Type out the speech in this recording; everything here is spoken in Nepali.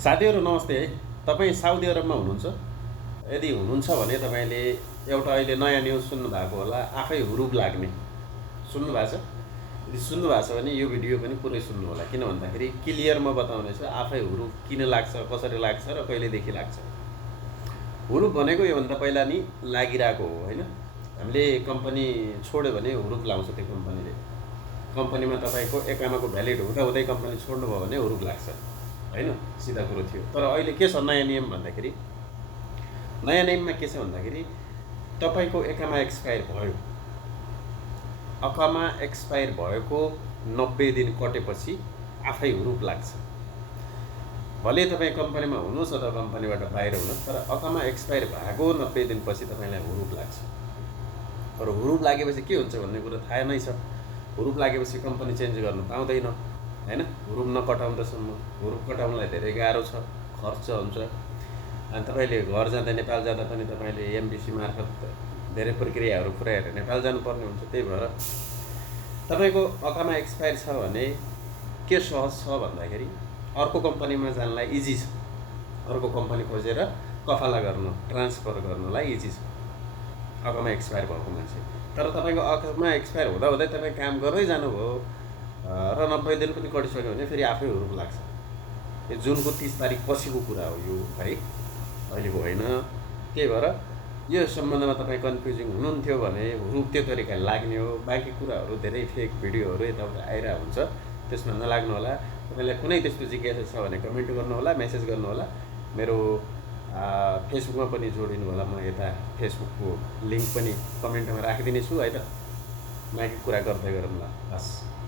साथीहरू नमस्ते है। तपाईँ साउदी अरबमा हुनुहुन्छ? यदि हुनुहुन्छ भने तपाईँले एउटा अहिले नयाँ न्युज सुन्नुभएको होला, आफै हुरुप लाग्ने। सुन्नुभएको छ? यदि सुन्नुभएको छ भने यो भिडियो पनि पुरै सुन्नु होला, किन भन्दाखेरि क्लियर म बताउनेछु आफै हुरुप किन लाग्छ, कसरी लाग्छ र कहिलेदेखि लाग्छ। हुरुप भनेको योभन्दा पहिला नि लागिरहेको हो होइन। हामीले कम्पनी छोड्यो भने हुरुप लाउँछ त्यो कम्पनीले। कम्पनीमा तपाईँको एकामाको भ्यालिड हुँदा हुँदै कम्पनी छोड्नुभयो भने हुरुप लाग्छ होइन, सिधा कुरो थियो। तर अहिले के छ नयाँ नियम भन्दाखेरि, नयाँ नियममा के छ भन्दाखेरि तपाईँको एकामा एक्सपायर भयो, अकामा एक्सपायर भएको 90 दिन कटेपछि आफै हुरुप लाग्छ। भले तपाईँ कम्पनीमा हुनुहोस् अथवा कम्पनीबाट बाहिर हुनुहोस्, तर अकामा एक्सपायर भएको 90 दिनपछि तपाईँलाई हुरुप लाग्छ। तर हुरुप लागेपछि के हुन्छ भन्ने कुरा थाहा नै छ। हुरुप लागेपछि कम्पनी चेन्ज गर्नु पाउँदैन होइन, हुरुप नकटाउँदासम्म। हुरुप कटाउनलाई धेरै गाह्रो छ, खर्च हुन्छ। अनि तपाईँले घर जाँदा, नेपाल जाँदा पनि तपाईँले एमबिसी मार्फत धेरै प्रक्रियाहरू पुऱ्याएर नेपाल जानुपर्ने हुन्छ। त्यही भएर तपाईँको अकामा एक्सपायर छ भने के सहज छ भन्दाखेरि अर्को कम्पनीमा जानलाई इजी छ। अर्को कम्पनी खोजेर कफाला गर्नु, ट्रान्सफर गर्नलाई इजी छ अकामा एक्सपायर भएको मान्छे। तर तपाईँको अकामा एक्सपायर हुँदा हुँदै तपाईँ काम गर्दै जानुभयो र 90 दिन पनि कटिसक्यो भने फेरि आफै हुरुप लाग्छ। यो जुनको 30 तारिक पछिको कुरा हो यो है, अहिलेको होइन। त्यही भएर यो सम्बन्धमा तपाईँ कन्फ्युजिङ हुनुहुन्थ्यो भने हुरुप त्यो तरिकाले लाग्ने हो। बाँकी कुराहरू धेरै फेक भिडियोहरू यताउता आइरहेको हुन्छ, त्यसमा नलाग्नु होला। तपाईँलाई कुनै त्यस्तो जिज्ञासा छ भने कमेन्ट गर्नुहोला, मेसेज गर्नुहोला। मेरो फेसबुकमा पनि जोडिनु होला। म यता फेसबुकको लिङ्क पनि कमेन्टमा राखिदिनेछु है त। बाँकी कुरा गर्दै गरौँला, हस्।